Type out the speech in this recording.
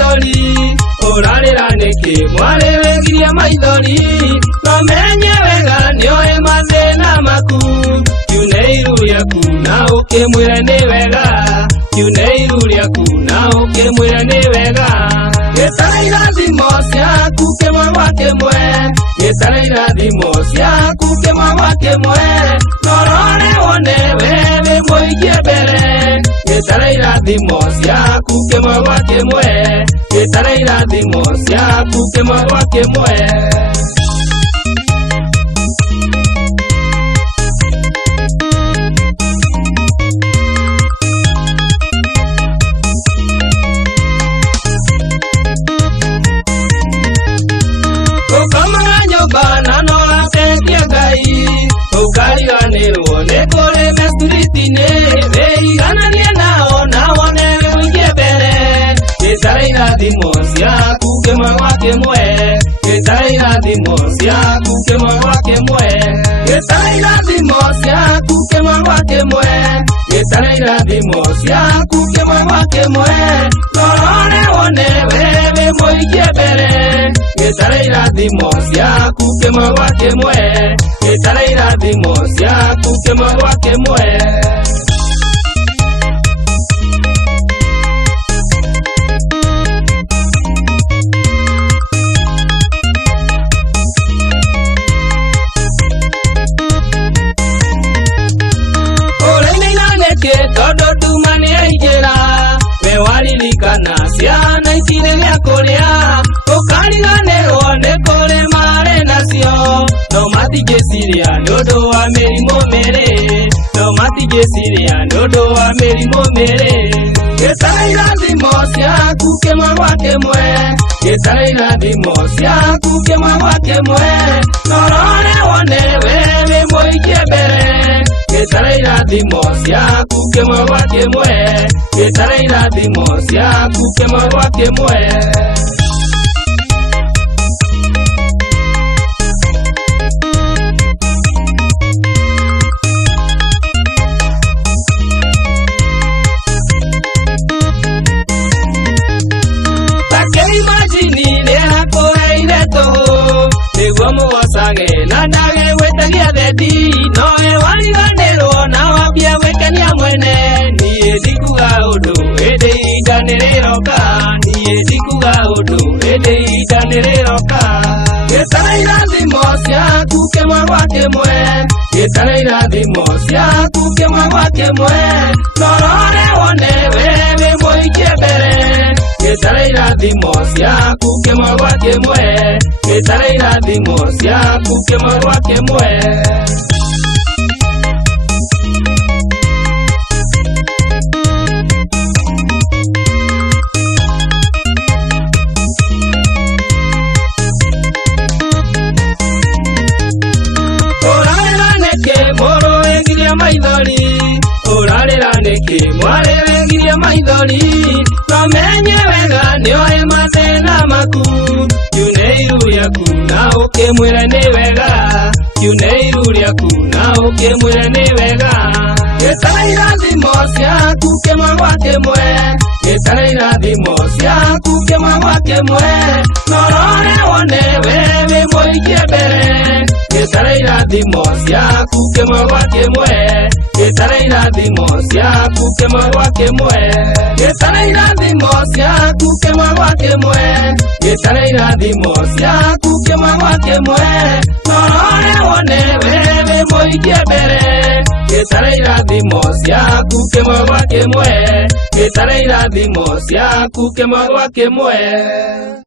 maithori urarira niki mwariregiria maithori no menye wega nioe mathina maku kiune iru riaku na ukimwira ni wega kiune iru riaku na ukimwira ni wega gitara irathimo ciaku kimwe gwa kimwe gitara irathimo ciaku kimwe gwa kimwe norore wone wewe muikie mbere gitara irathimo ciaku kimwe gwa kimwe gitara irathimo ciaku kimwe gwa kimwe bana no atetia gai ukariganirwo ne kore mesturitine veiganania nao nawone uingie mbere gitara irathimo ciaku kimwe gwa kimwe gitara irathimo ciaku kimwe gwa kimwe gitara irathimo ciaku kimwe gwa kimwe gitara irathimo ciaku kimwe gwa kimwe norore wone wewe muikie mbere gitara irathimo ciaku kimwe gwa kimwe gitara irathimo ciaku kimwe gwa kimwe tondu tumani aingĩra we waririkana ciana itirĩ gĩa kũrĩa ũkariganĩrwo nĩ kũrĩ marĩ nacio no matingĩciria nĩ ũndũ wa mĩrimũ mĩrĩ no matingĩciria nĩ ũndũ wa mĩrimũ mĩrĩ gitara irathimo ciaku kimwe gwa kimwe gitara irathimo ciaku kimwe gwa kimwe norore wone wewe muikie mbere gitara irathimo ciaku kimwe gwa kimwe gitara irathimo ciaku kimwe gwa kimwe niguo mugocage na ndage gwĩtagia thendi nowe wariganĩrwo na wambia gwĩkenia mwene niĩ ndikuga ũndũ hĩndĩ ihinda nĩrĩroka niĩ ndikuga ũndũ hĩndĩ ihinda nĩrĩroka gitara irathimo ciaku kimwe gwa kimwe gitara irathimo ciaku kimwe gwa kimwe norore wone wewe muikie mbere gitara irathimo ciaku kimwe gwa kimwe gitara irathimo ciaku kimwe gwa kimwe urarira niki muruigiria maithori urarira niki mwariregiria maithori no menye wega nioe mathina maku kiune iru riaku na ukimwira ni wega kiune iru riaku na ukimwira ni wega gitara irathimo ciaku kimwe gwa kimwe gitara irathimo ciaku kimwe gwa kimwe norore wone wewe muikie mbere gitara irathimo ciaku kimwe gwa kimwe gitara irathimo ciaku kimwe gwa kimwe gitara irathimo ciaku kimwe gwa kimwe gitara irathimo ciaku kimwe gwa kimwe norore wone wewe muikie mbere gitara irathimo ciaku kimwe gwa kimwe gitara irathimo ciaku kimwe gwa kimwe